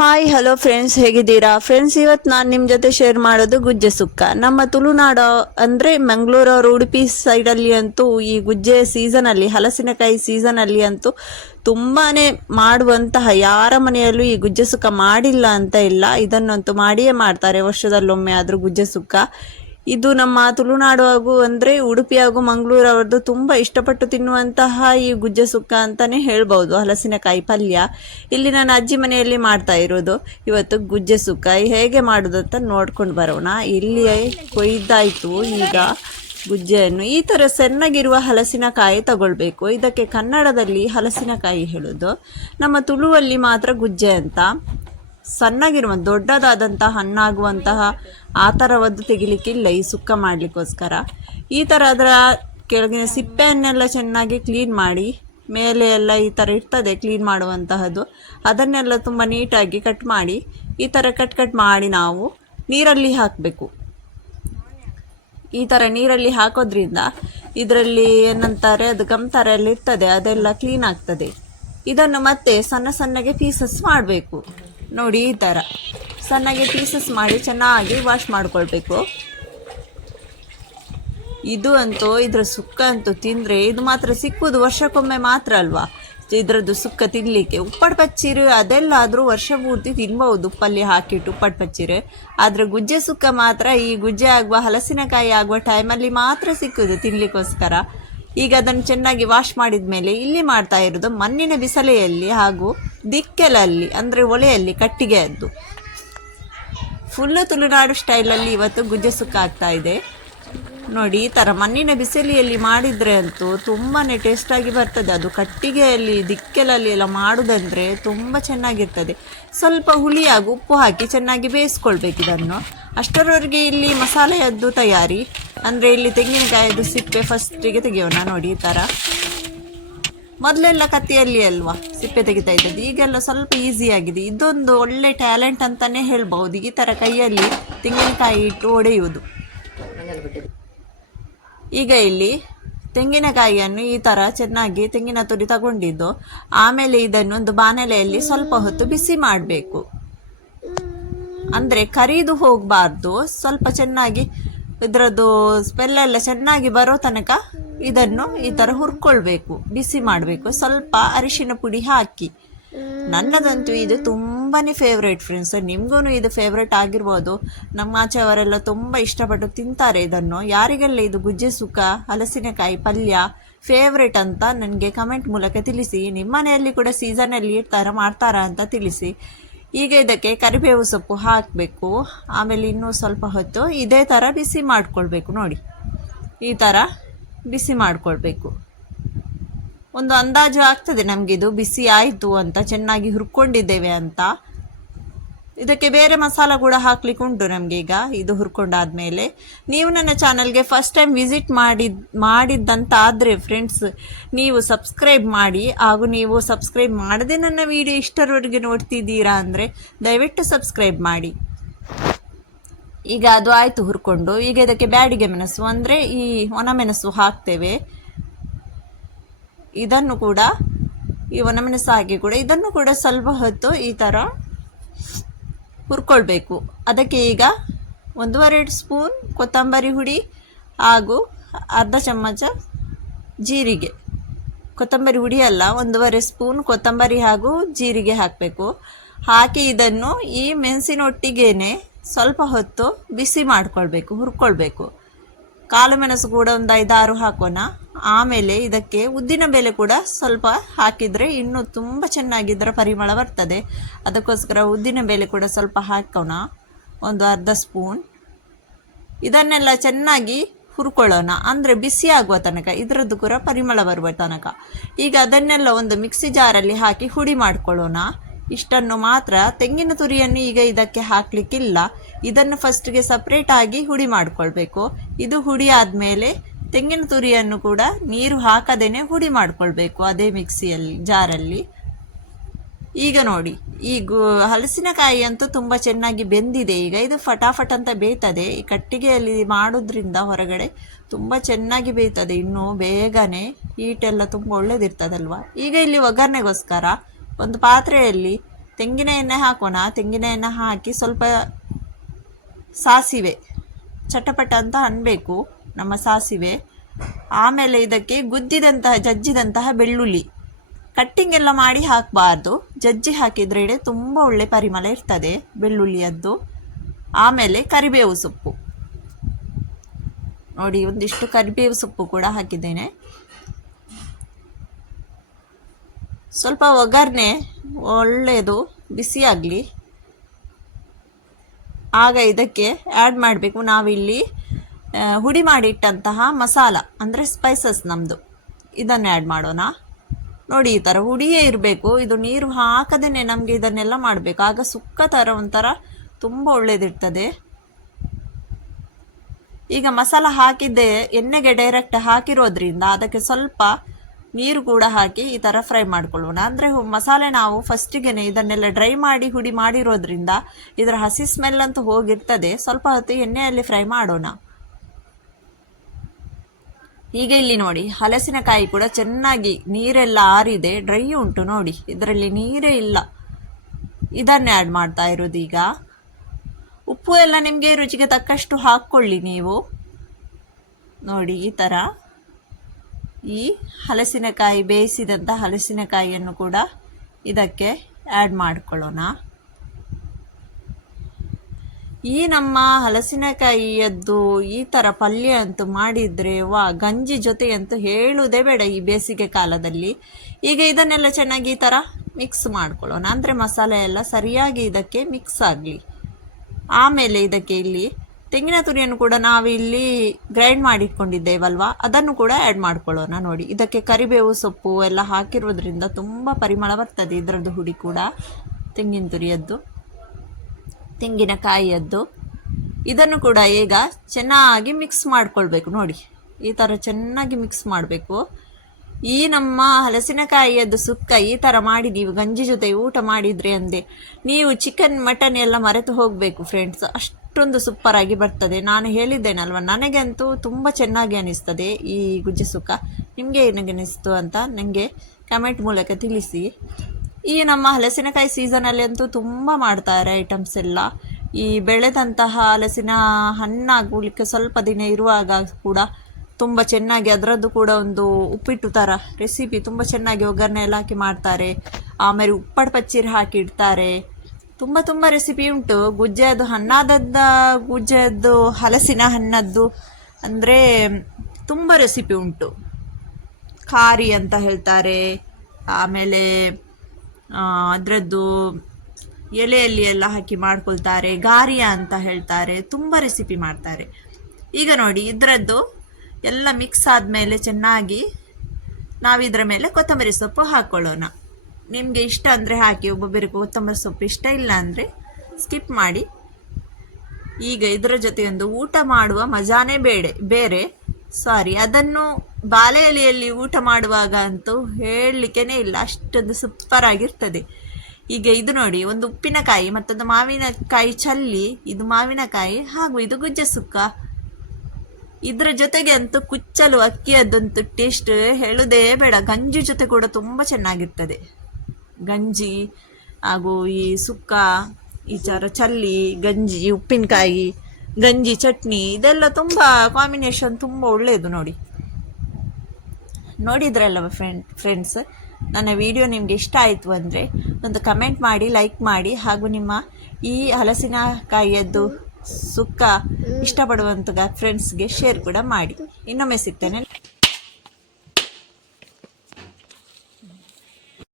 Hi hello friends, ಹೇಗಿದ್ದೀರಾ friends? ಇವತ್ತು ನಾನು ನಿಮ್ಮ ಜೊತೆ ಶೇರ್ ಮಾಡೋದು ಗುಜ್ಜೆ ಸುಕ್ಕ. ನಮ್ಮ ತುಳುನಾಡು ಅಂದರೆ ಮಂಗಳೂರು ಉಡುಪಿ ಸೈಡಲ್ಲಿ ಅಂತೂ ಈ ಗುಜ್ಜೆ ಸೀಸನಲ್ಲಿ, ಹಲಸಿನಕಾಯಿ ಸೀಸನಲ್ಲಿ ಅಂತೂ ತುಂಬಾ ಮಾಡುವಂತಹ, ಯಾರ ಮನೆಯಲ್ಲೂ ಈ ಗುಜ್ಜೆ ಸುಕ್ಕ ಮಾಡಿಲ್ಲ ಅಂತ ಇಲ್ಲ. ಇದನ್ನಂತೂ ಮಾಡಿಯೇ ಮಾಡ್ತಾರೆ ವರ್ಷದಲ್ಲೊಮ್ಮೆ ಆದರೂ ಗುಜ್ಜೆ ಸುಕ್ಕ. ಇದು ನಮ್ಮ ತುಳುನಾಡು ಹಾಗೂ ಅಂದರೆ ಉಡುಪಿ ಹಾಗೂ ಮಂಗಳೂರು ಅವ್ರದ್ದು ತುಂಬ ಇಷ್ಟಪಟ್ಟು ತಿನ್ನುವಂತಹ ಈ ಗುಜ್ಜೆ ಸುಕ್ಕ ಅಂತಲೇ ಹೇಳ್ಬೋದು. ಹಲಸಿನಕಾಯಿ ಪಲ್ಯ ಇಲ್ಲಿ ನಾನು ಅಜ್ಜಿ ಮನೆಯಲ್ಲಿ ಮಾಡ್ತಾ ಇರೋದು. ಇವತ್ತು ಗುಜ್ಜೆ ಸುಕ್ಕ ಹೇಗೆ ಮಾಡೋದಂತ ನೋಡ್ಕೊಂಡು ಬರೋಣ. ಇಲ್ಲಿ ಕೊಯ್ದಾಯಿತು. ಈಗ ಗುಜ್ಜೆಯನ್ನು ಈ ಥರ ಸಣ್ಣಗಿರುವ ಹಲಸಿನಕಾಯಿ ತಗೊಳ್ಬೇಕು. ಇದಕ್ಕೆ ಕನ್ನಡದಲ್ಲಿ ಹಲಸಿನಕಾಯಿ ಹೇಳೋದು, ನಮ್ಮ ತುಳುವಲ್ಲಿ ಮಾತ್ರ ಗುಜ್ಜೆ ಅಂತ. ಸಣ್ಣಗಿರುವ ದೊಡ್ಡದಾದಂತಹ ಹಣ್ಣಾಗುವಂತಹ ಆ ಥರವದ್ದು ತೆಗಿಲಿಕ್ಕಿಲ್ಲ ಈ ಸುಕ್ಕ ಮಾಡಲಿಕ್ಕೋಸ್ಕರ. ಈ ಥರ ಅದರ ಕೆಳಗಿನ ಸಿಪ್ಪೆಯನ್ನೆಲ್ಲ ಚೆನ್ನಾಗಿ ಕ್ಲೀನ್ ಮಾಡಿ, ಮೇಲೆ ಎಲ್ಲ ಈ ಥರ ಇರ್ತದೆ ಕ್ಲೀನ್ ಮಾಡುವಂತಹದ್ದು, ಅದನ್ನೆಲ್ಲ ತುಂಬ ನೀಟಾಗಿ ಕಟ್ ಮಾಡಿ ಈ ಥರ ಕಟ್ ಮಾಡಿ ನಾವು ನೀರಲ್ಲಿ ಹಾಕಬೇಕು. ಈ ಥರ ನೀರಲ್ಲಿ ಹಾಕೋದ್ರಿಂದ ಇದರಲ್ಲಿ ಏನಂತಾರೆ, ಅದು ಗಮ್ ಥರ ಎಲ್ಲ ಇರ್ತದೆ, ಅದೆಲ್ಲ ಕ್ಲೀನ್ ಆಗ್ತದೆ. ಇದನ್ನು ಮತ್ತೆ ಸಣ್ಣಗೆ ಪೀಸಸ್ ಮಾಡಬೇಕು. ನೋಡಿ, ಈ ಥರ ಸಣ್ಣಗೆ ಪೀಸಸ್ ಮಾಡಿ ಚೆನ್ನಾಗಿ ವಾಶ್ ಮಾಡ್ಕೊಳ್ಬೇಕು. ಇದು ಅಂತೂ ಇದರ ಸುಕ್ಕ ಅಂತೂ ತಿಂದರೆ ಇದು ಮಾತ್ರ ಸಿಕ್ಕುವುದು ವರ್ಷಕ್ಕೊಮ್ಮೆ ಮಾತ್ರ ಅಲ್ವಾ ಇದರದ್ದು ಸುಕ್ಕ ತಿನ್ನಲಿಕ್ಕೆ. ಉಪ್ಪಟ್ಟು ಪಚ್ಚಿರು ಅದೆಲ್ಲ ಆದರೂ ವರ್ಷ ಪೂರ್ತಿ ತಿನ್ಬಹುದು, ಉಪ್ಪಲ್ಲಿ ಹಾಕಿಟ್ಟು ಉಪ್ಪಟ್ಟು ಪಚ್ಚಿರು. ಆದರೆ ಗುಜ್ಜೆ ಸುಕ್ಕ ಮಾತ್ರ ಈ ಗುಜ್ಜೆ ಆಗುವ ಹಲಸಿನಕಾಯಿ ಆಗುವ ಟೈಮಲ್ಲಿ ಮಾತ್ರ ಸಿಕ್ಕುವುದು ತಿನ್ನಲಿಕ್ಕೋಸ್ಕರ. ಈಗ ಅದನ್ನು ಚೆನ್ನಾಗಿ ವಾಶ್ ಮಾಡಿದ ಮೇಲೆ ಇಲ್ಲಿ ಮಾಡ್ತಾ ಇರೋದು ಮಣ್ಣಿನ ಬಿಸಲೆಯಲ್ಲಿ ಹಾಗೂ ದಿಕ್ಕೆಲಲ್ಲಿ ಅಂದರೆ ಒಲೆಯಲ್ಲಿ ಕಟ್ಟಿಗೆಯದ್ದು. ಫುಲ್ಲು ತುಳುನಾಡು ಸ್ಟೈಲಲ್ಲಿ ಇವತ್ತು ಗುಜ್ಜೆ ಸುಕ್ಕ ಆಗ್ತಾ ಇದೆ. ನೋಡಿ, ಈ ಥರ ಮಣ್ಣಿನ ಬಿಸಿಲಿಯಲ್ಲಿ ಮಾಡಿದರೆ ಅಂತೂ ತುಂಬಾ ಟೇಸ್ಟಾಗಿ ಬರ್ತದೆ. ಅದು ಕಟ್ಟಿಗೆಯಲ್ಲಿ ದಿಕ್ಕೆಲಲ್ಲಿ ಎಲ್ಲ ಮಾಡೋದಂದರೆ ತುಂಬ ಚೆನ್ನಾಗಿರ್ತದೆ. ಸ್ವಲ್ಪ ಹುಳಿಯಾಗಿ ಉಪ್ಪು ಹಾಕಿ ಚೆನ್ನಾಗಿ ಬೇಯಿಸ್ಕೊಳ್ಬೇಕು ಇದನ್ನು. ಅಷ್ಟರವರೆಗೆ ಇಲ್ಲಿ ಮಸಾಲೆಯದ್ದು ತಯಾರಿ ಅಂದರೆ ಇಲ್ಲಿ ತೆಂಗಿನಕಾಯಿದು ಸಿಪ್ಪೆ ಫಸ್ಟಿಗೆ ತೆಗೆಯೋಣ. ನೋಡಿ, ಈ ಥರ ಮೊದಲೆಲ್ಲ ಕತ್ತಿಯಲ್ಲಿ ಅಲ್ವಾ ಸಿಪ್ಪೆ ತೆಗಿತಾ ಇದ್ದದ್ದು, ಈಗೆಲ್ಲ ಸ್ವಲ್ಪ ಈಸಿ ಆಗಿದೆ. ಇದೊಂದು ಒಳ್ಳೆ ಟ್ಯಾಲೆಂಟ್ ಅಂತಲೇ ಹೇಳ್ಬೋದು, ಈ ಥರ ಕೈಯಲ್ಲಿ ತೆಂಗಿನಕಾಯಿ ಇಟ್ಟು ಒಡೆಯುವುದು. ಈಗ ಇಲ್ಲಿ ತೆಂಗಿನಕಾಯಿಯನ್ನು ಈ ಥರ ಚೆನ್ನಾಗಿ ತೆಂಗಿನ ತುರಿ ತಗೊಂಡಿದ್ದು, ಆಮೇಲೆ ಇದನ್ನು ಒಂದು ಬಾಣಲೆಯಲ್ಲಿ ಸ್ವಲ್ಪ ಹೊತ್ತು ಬಿಸಿ ಮಾಡಬೇಕು. ಅಂದರೆ ಕರಿದು ಹೋಗಬಾರ್ದು, ಸ್ವಲ್ಪ ಚೆನ್ನಾಗಿ ಇದರದ್ದು ಸ್ಮೆಲ್ಲೆಲ್ಲ ಚೆನ್ನಾಗಿ ಬರೋ ತನಕ ಇದನ್ನು ಈ ಥರ ಹುರ್ಕೊಳ್ಬೇಕು, ಬಿಸಿ ಮಾಡಬೇಕು. ಸ್ವಲ್ಪ ಅರಿಶಿನ ಪುಡಿ ಹಾಕಿ. ನನ್ನದಂತೂ ಇದು ತುಂಬಾ ಫೇವ್ರೇಟ್ ಫ್ರೆಂಡ್ಸ್, ನಿಮಗೂ ಇದು ಫೇವ್ರೇಟ್ ಆಗಿರ್ಬೋದು. ನಮ್ಮ ಆಚೆಯವರೆಲ್ಲ ತುಂಬ ಇಷ್ಟಪಟ್ಟು ತಿಂತಾರೆ ಇದನ್ನು. ಯಾರಿಗೆಲ್ಲ ಇದು ಗುಜ್ಜೆ ಸುಕ್ಕ ಹಲಸಿನಕಾಯಿ ಪಲ್ಯ ಫೇವ್ರೇಟ್ ಅಂತ ನನಗೆ ಕಮೆಂಟ್ ಮೂಲಕ ತಿಳಿಸಿ. ನಿಮ್ಮ ಮನೆಯಲ್ಲಿ ಕೂಡ ಸೀಸನಲ್ಲಿ ಮಾಡ್ತಾರಾ ಅಂತ ತಿಳಿಸಿ. ಈಗ ಇದಕ್ಕೆ ಕರಿಬೇವು ಸೊಪ್ಪು ಹಾಕಬೇಕು. ಆಮೇಲೆ ಇನ್ನೂ ಸ್ವಲ್ಪ ಹೊತ್ತು ಇದೇ ಥರ ಬಿಸಿ ಮಾಡಿಕೊಳ್ಬೇಕು. ನೋಡಿ, ಈ ಥರ ಬಿಸಿ ಮಾಡಿಕೊಳ್ಬೇಕು. ಒಂದು ಅಂದಾಜು ಆಗ್ತದೆ ನಮಗಿದು ಬಿಸಿ ಆಯಿತು ಅಂತ, ಚೆನ್ನಾಗಿ ಹುರ್ಕೊಂಡಿದ್ದೇವೆ ಅಂತ. ಇದಕ್ಕೆ ಬೇರೆ ಮಸಾಲ ಕೂಡ ಹಾಕ್ಲಿಕ್ಕೆ ಉಂಟು ನಮಗೆ. ಈಗ ಇದು ಹುರ್ಕೊಂಡಾದ್ಮೇಲೆ ನೀವು ನನ್ನ ಚಾನಲ್ಗೆ ಫಸ್ಟ್ ಟೈಮ್ ವಿಸಿಟ್ ಮಾಡಿದ್ದಂತ ಆದರೆ ಫ್ರೆಂಡ್ಸ್, ನೀವು ಸಬ್ಸ್ಕ್ರೈಬ್ ಮಾಡಿ. ಹಾಗೂ ನೀವು ಸಬ್ಸ್ಕ್ರೈಬ್ ಮಾಡದೆ ನನ್ನ ವಿಡಿಯೋ ಇಷ್ಟರವರೆಗೆ ನೋಡ್ತಿದ್ದೀರಾ ಅಂದರೆ ದಯವಿಟ್ಟು ಸಬ್ಸ್ಕ್ರೈಬ್ ಮಾಡಿ. ಈಗ ಅದು ಆಯಿತು ಹುರ್ಕೊಂಡು. ಈಗ ಇದಕ್ಕೆ ಬ್ಯಾಡಿಗೆ ಮೆಣಸು ಅಂದರೆ ಈ ಒಣಮೆಣಸು ಹಾಕ್ತೇವೆ. ಇದನ್ನು ಕೂಡ ಈ ಒಣಮೆಣಸು ಹಾಕಿ ಕೂಡ ಇದನ್ನು ಕೂಡ ಸ್ವಲ್ಪ ಹೊತ್ತು ಈ ಥರ ಹುರ್ಕೊಳ್ಬೇಕು. ಅದಕ್ಕೆ ಈಗ 1.5 ಸ್ಪೂನ್ ಕೊತ್ತಂಬರಿ ಹುಡಿ ಹಾಗೂ ಅರ್ಧ ಚಮಚ ಜೀರಿಗೆ, ಕೊತ್ತಂಬರಿ ಹುಡಿ ಅಲ್ಲ 1.5 ಸ್ಪೂನ್ ಕೊತ್ತಂಬರಿ ಹಾಗೂ ಜೀರಿಗೆ ಹಾಕಬೇಕು. ಹಾಕಿ ಇದನ್ನು ಈ ಮೆಣಸಿನೊಟ್ಟಿಗೇನೆ ಸ್ವಲ್ಪ ಹೊತ್ತು ಬಿಸಿ ಮಾಡಿಕೊಳ್ಬೇಕು, ಹುರ್ಕೊಳ್ಬೇಕು. ಕಾಳು ಮೆಣಸು ಕೂಡ ಒಂದು 5-6 ಹಾಕೋಣ. ಆಮೇಲೆ ಇದಕ್ಕೆ ಉದ್ದಿನ ಬೇಳೆ ಕೂಡ ಸ್ವಲ್ಪ ಹಾಕಿದರೆ ಇನ್ನೂ ತುಂಬ ಚೆನ್ನಾಗಿ ಇದರ ಪರಿಮಳ ಬರ್ತದೆ. ಅದಕ್ಕೋಸ್ಕರ ಉದ್ದಿನ ಬೇಳೆ ಕೂಡ ಸ್ವಲ್ಪ ಹಾಕೋಣ, ಒಂದು ಅರ್ಧ ಸ್ಪೂನ್. ಇದನ್ನೆಲ್ಲ ಚೆನ್ನಾಗಿ ಹುರ್ಕೊಳ್ಳೋಣ, ಅಂದರೆ ಬಿಸಿ ಆಗುವ ತನಕ, ಇದರದ್ದು ಕೂಡ ಪರಿಮಳ ಬರುವ ತನಕ. ಈಗ ಅದನ್ನೆಲ್ಲ ಒಂದು ಮಿಕ್ಸಿ ಜಾರಲ್ಲಿ ಹಾಕಿ ಹುಡಿ ಮಾಡ್ಕೊಳ್ಳೋಣ. ಇಷ್ಟನ್ನು ಮಾತ್ರ. ತೆಂಗಿನ ತುರಿಯನ್ನು ಈಗ ಇದಕ್ಕೆ ಹಾಕಲಿಕ್ಕಿಲ್ಲ, ಇದನ್ನು ಫಸ್ಟ್ಗೆ ಸಪ್ರೇಟಾಗಿ ಹುಡಿ ಮಾಡಿಕೊಳ್ಬೇಕು. ಇದು ಹುಡಿ ಆದಮೇಲೆ ತೆಂಗಿನ ತುರಿಯನ್ನು ಕೂಡ ನೀರು ಹಾಕದೇನೆ ಹುಡಿ ಮಾಡಿಕೊಳ್ಬೇಕು ಅದೇ ಮಿಕ್ಸಿಯಲ್ಲಿ ಜಾರಲ್ಲಿ. ಈಗ ನೋಡಿ, ಈ ಹಲಸಿನಕಾಯಿ ಅಂತೂ ತುಂಬ ಚೆನ್ನಾಗಿ ಬೆಂದಿದೆ. ಈಗ ಇದು ಫಟಾಫಟ್ ಅಂತ ಬೇಯ್ತದೆ. ಈ ಕಟ್ಟಿಗೆಯಲ್ಲಿ ಮಾಡೋದ್ರಿಂದ ಹೊರಗಡೆ ತುಂಬ ಚೆನ್ನಾಗಿ ಬೇಯ್ತದೆ, ಇನ್ನೂ ಬೇಗನೆ. ಹೀಟೆಲ್ಲ ತುಂಬ ಒಳ್ಳೇದಿರ್ತದಲ್ವ. ಈಗ ಇಲ್ಲಿ ಒಗ್ಗರಣೆಗೋಸ್ಕರ ಒಂದು ಪಾತ್ರೆಯಲ್ಲಿ ತೆಂಗಿನ ಎಣ್ಣೆ ಹಾಕೋಣ. ತೆಂಗಿನ ಎಣ್ಣೆ ಹಾಕಿ ಸ್ವಲ್ಪ ಸಾಸಿವೆ ಚಟಪಟ ಅಂತ ಅನ್ನಬೇಕು ನಮ್ಮ ಸಾಸಿವೆ. ಆಮೇಲೆ ಇದಕ್ಕೆ ಜಜ್ಜಿದಂತಹ ಬೆಳ್ಳುಳ್ಳಿ, ಕಟ್ಟಿಂಗ್ ಎಲ್ಲ ಮಾಡಿ ಹಾಕಬಾರ್ದು, ಜಜ್ಜಿ ಹಾಕಿದ್ರೆ ತುಂಬ ಒಳ್ಳೆ ಪರಿಮಳ ಇರ್ತದೆ ಬೆಳ್ಳುಳ್ಳಿಯದ್ದು. ಆಮೇಲೆ ಕರಿಬೇವು ಸೊಪ್ಪು ನೋಡಿ, ಒಂದಿಷ್ಟು ಕರಿಬೇವು ಸೊಪ್ಪು ಕೂಡ ಹಾಕಿದ್ದೇನೆ. ಸ್ವಲ್ಪ ಒಗ್ಗರಣೆ ಒಳ್ಳೆಯದು ಬಿಸಿಯಾಗಲಿ, ಆಗ ಇದಕ್ಕೆ ಆ್ಯಡ್ ಮಾಡಬೇಕು ನಾವಿಲ್ಲಿ ಹುಡಿ ಮಾಡಿಟ್ಟಂತಹ ಮಸಾಲ ಅಂದರೆ ಸ್ಪೈಸಸ್ ನಮ್ಮದು, ಇದನ್ನು ಆ್ಯಡ್ ಮಾಡೋಣ. ನೋಡಿ, ಈ ಥರ ಹುಡಿಯೇ ಇರಬೇಕು, ಇದು ನೀರು ಹಾಕದೇ ನಮಗೆ ಇದನ್ನೆಲ್ಲ ಮಾಡಬೇಕು. ಆಗ ಸುಕ್ಕ ಥರ ಒಂಥರ ತುಂಬ ಒಳ್ಳೆಯದಿರ್ತದೆ. ಈಗ ಮಸಾಲ ಹಾಕಿದ್ದೆ ಎಣ್ಣೆಗೆ ಡೈರೆಕ್ಟ್ ಹಾಕಿರೋದ್ರಿಂದ ಅದಕ್ಕೆ ಸ್ವಲ್ಪ ನೀರು ಕೂಡ ಹಾಕಿ ಈ ಥರ ಫ್ರೈ ಮಾಡ್ಕೊಳ್ಳೋಣ. ಅಂದರೆ ಮಸಾಲೆ ನಾವು ಫಸ್ಟಿಗೆ ಇದನ್ನೆಲ್ಲ ಡ್ರೈ ಮಾಡಿ ಹುಡಿ ಮಾಡಿರೋದ್ರಿಂದ ಇದರ ಹಸಿ ಸ್ಮೆಲ್ ಅಂತೂ ಹೋಗಿರ್ತದೆ. ಸ್ವಲ್ಪ ಹೊತ್ತು ಎಣ್ಣೆಯಲ್ಲಿ ಫ್ರೈ ಮಾಡೋಣ. ಈಗ ಇಲ್ಲಿ ನೋಡಿ, ಹಲಸಿನಕಾಯಿ ಕೂಡ ಚೆನ್ನಾಗಿ ನೀರೆಲ್ಲ ಆರಿದೆ, ಡ್ರೈ ಉಂಟು ನೋಡಿ, ಇದರಲ್ಲಿ ನೀರೇ ಇಲ್ಲ. ಇದನ್ನೇ ಆ್ಯಡ್ ಮಾಡ್ತಾ ಇರೋದು. ಈಗ ಉಪ್ಪು ಎಲ್ಲ ನಿಮಗೆ ರುಚಿಗೆ ತಕ್ಕಷ್ಟು ಹಾಕ್ಕೊಳ್ಳಿ ನೀವು. ನೋಡಿ, ಈ ಥರ ಈ ಹಲಸಿನಕಾಯಿ ಬೇಯಿಸಿದಂಥ ಹಲಸಿನಕಾಯಿಯನ್ನು ಕೂಡ ಇದಕ್ಕೆ ಆ್ಯಡ್ ಮಾಡ್ಕೊಳ್ಳೋಣ. ಈ ನಮ್ಮ ಹಲಸಿನಕಾಯಿಯದ್ದು ಈ ಥರ ಪಲ್ಯ ಅಂತೂ ಮಾಡಿದರೆ ಗಂಜಿ ಜೊತೆ ಅಂತೂ ಹೇಳುವುದೇ ಬೇಡ ಈ ಬೇಸಿಗೆ ಕಾಲದಲ್ಲಿ. ಈಗ ಇದನ್ನೆಲ್ಲ ಚೆನ್ನಾಗಿ ಈ ಥರ ಮಿಕ್ಸ್ ಮಾಡ್ಕೊಳ್ಳೋಣ, ಅಂದರೆ ಮಸಾಲೆ ಎಲ್ಲ ಸರಿಯಾಗಿ ಇದಕ್ಕೆ ಮಿಕ್ಸ್ ಆಗಲಿ. ಆಮೇಲೆ ಇದಕ್ಕೆ ಇಲ್ಲಿ ತೆಂಗಿನ ತುರಿಯನ್ನು ಕೂಡ ನಾವು ಇಲ್ಲಿ ಗ್ರೈಂಡ್ ಮಾಡಿಟ್ಕೊಂಡಿದ್ದೇವಲ್ವ, ಅದನ್ನು ಕೂಡ ಆ್ಯಡ್ ಮಾಡ್ಕೊಳ್ಳೋಣ. ನೋಡಿ, ಇದಕ್ಕೆ ಕರಿಬೇವು ಸೊಪ್ಪು ಎಲ್ಲ ಹಾಕಿರೋದ್ರಿಂದ ತುಂಬ ಪರಿಮಳ ಬರ್ತದೆ ಇದರದ್ದು ಹುಡಿ ಕೂಡ, ತೆಂಗಿನ ತುರಿಯದ್ದು, ತೆಂಗಿನಕಾಯಿಯದ್ದು. ಇದನ್ನು ಕೂಡ ಈಗ ಚೆನ್ನಾಗಿ ಮಿಕ್ಸ್ ಮಾಡ್ಕೊಳ್ಬೇಕು. ನೋಡಿ, ಈ ಥರ ಚೆನ್ನಾಗಿ ಮಿಕ್ಸ್ ಮಾಡಬೇಕು. ಈ ನಮ್ಮ ಹಲಸಿನಕಾಯಿಯದ್ದು ಸುಕ್ಕ ಈ ಥರ ಮಾಡಿ ನೀವು ಗಂಜಿ ಜೊತೆ ಊಟ ಮಾಡಿದರೆ ಅಂದೆ ನೀವು ಚಿಕನ್ ಮಟನ್ ಎಲ್ಲ ಮರೆತು ಹೋಗಬೇಕು ಫ್ರೆಂಡ್ಸ್, ಅಷ್ಟೊಂದು ಸೂಪರಾಗಿ ಬರ್ತದೆ. ನಾನು ಹೇಳಿದ್ದೇನಲ್ವ, ನನಗಂತೂ ತುಂಬ ಚೆನ್ನಾಗಿ ಅನಿಸ್ತದೆ ಈ ಗುಜ್ಜೆ ಸುಕ್ಕ. ನಿಮಗೆ ಏನಾಗಿ ಅನಿಸ್ತು ಅಂತ ನನಗೆ ಕಮೆಂಟ್ ಮೂಲಕ ತಿಳಿಸಿ. ಈ ನಮ್ಮ ಹಲಸಿನಕಾಯಿ ಸೀಸನಲ್ಲಿ ಅಂತೂ ತುಂಬ ಮಾಡ್ತಾರೆ ಐಟಮ್ಸ್ ಎಲ್ಲ. ಈ ಬೆಳೆದಂತಹ ಹಲಸಿನ ಹಣ್ಣಾಗಲಿಕ್ಕೆ ಸ್ವಲ್ಪ ದಿನ ಇರುವಾಗ ಕೂಡ ತುಂಬ ಚೆನ್ನಾಗಿ ಅದರದ್ದು ಕೂಡ ಒಂದು ಉಪ್ಪಿಟ್ಟು ಥರ ರೆಸಿಪಿ ತುಂಬ ಚೆನ್ನಾಗಿ ಒಗ್ಗರಣೆ ಎಲ್ಲ ಹಾಕಿ ಮಾಡ್ತಾರೆ. ಆಮೇಲೆ ಉಪ್ಪಟ್ಟು ಪಚ್ಚೀರಿ ಹಾಕಿ ಇಡ್ತಾರೆ. ತುಂಬ ರೆಸಿಪಿ ಉಂಟು. ಗುಜ್ಜೆದು ಗುಜ್ಜೆದ್ದು ಹಲಸಿನ ಹಣ್ಣದ್ದು ಅಂದರೆ ತುಂಬ ರೆಸಿಪಿ ಉಂಟು. ಖಾರಿ ಅಂತ ಹೇಳ್ತಾರೆ, ಆಮೇಲೆ ಅದರದ್ದು ಎಲೆಯಲ್ಲಿ ಎಲ್ಲ ಹಾಕಿ ಮಾಡ್ಕೊಳ್ತಾರೆ, ಗಾರಿಯ ಅಂತ ಹೇಳ್ತಾರೆ, ತುಂಬ ರೆಸಿಪಿ ಮಾಡ್ತಾರೆ. ಈಗ ನೋಡಿ, ಇದರದ್ದು ಎಲ್ಲ ಮಿಕ್ಸ್ ಆದಮೇಲೆ ಚೆನ್ನಾಗಿ ನಾವಿದರ ಮೇಲೆ ಕೊತ್ತಂಬರಿ ಸೊಪ್ಪು ಹಾಕ್ಕೊಳ್ಳೋಣ. ನಿಮಗೆ ಇಷ್ಟ ಅಂದರೆ ಹಾಕಿ, ಒಬ್ಬೊಬ್ಬರಿಗೆ ಕೊತ್ತಂಬರಿ ಸೊಪ್ಪು ಇಷ್ಟ ಇಲ್ಲ ಅಂದರೆ ಸ್ಕಿಪ್ ಮಾಡಿ. ಈಗ ಇದರ ಜೊತೆ ಒಂದು ಊಟ ಮಾಡುವ ಮಜಾನೇ ಬೇರೆ. ಅದನ್ನು ಬಾಳೆ ಎಲೆಯಲ್ಲಿ ಊಟ ಮಾಡುವಾಗ ಅಂತೂ ಹೇಳಲಿಕ್ಕೇ ಇಲ್ಲ, ಅಷ್ಟೊಂದು ಸೂಪರಾಗಿರ್ತದೆ. ಈಗ ಇದು ನೋಡಿ, ಒಂದು ಉಪ್ಪಿನಕಾಯಿ ಮತ್ತೊಂದು ಮಾವಿನಕಾಯಿ ಚಲ್ಲಿ, ಇದು ಮಾವಿನಕಾಯಿ ಹಾಗೂ ಇದು ಗುಜ್ಜೆ ಸುಕ್ಕ. ಇದರ ಜೊತೆಗೆ ಅಂತೂ ಕುಚ್ಚಲು ಅಕ್ಕಿಯದ್ದಂತೂ ಟೇಸ್ಟ್ ಹೇಳೋದೇ ಬೇಡ. ಗಂಜಿ ಜೊತೆ ಕೂಡ ತುಂಬ ಚೆನ್ನಾಗಿರ್ತದೆ. ಗಂಜಿ ಹಾಗೂ ಈ ಸುಕ್ಕ, ಈ ಚಲ್ಲಿ ಗಂಜಿ, ಉಪ್ಪಿನಕಾಯಿ, ಗಂಜಿ ಚಟ್ನಿ, ಇದೆಲ್ಲ ತುಂಬ ಕಾಂಬಿನೇಷನ್ ತುಂಬ ಒಳ್ಳೆಯದು. ನೋಡಿದ್ರಲ್ಲವ ಫ್ರೆಂಡ್ಸ್, ನನ್ನ ವಿಡಿಯೋ ನಿಮಗೆ ಇಷ್ಟ ಆಯಿತು ಅಂದರೆ ಒಂದು ಕಮೆಂಟ್ ಮಾಡಿ, ಲೈಕ್ ಮಾಡಿ, ಹಾಗೂ ನಿಮ್ಮ ಈ ಹಲಸಿನಕಾಯಿಯದ್ದು ಸುಕ್ಕ ಇಷ್ಟಪಡುವಂಥ ಫ್ರೆಂಡ್ಸ್ಗೆ ಶೇರ್ ಕೂಡ ಮಾಡಿ. ಇನ್ನೊಮ್ಮೆ ಸಿಗ್ತೇನೆ.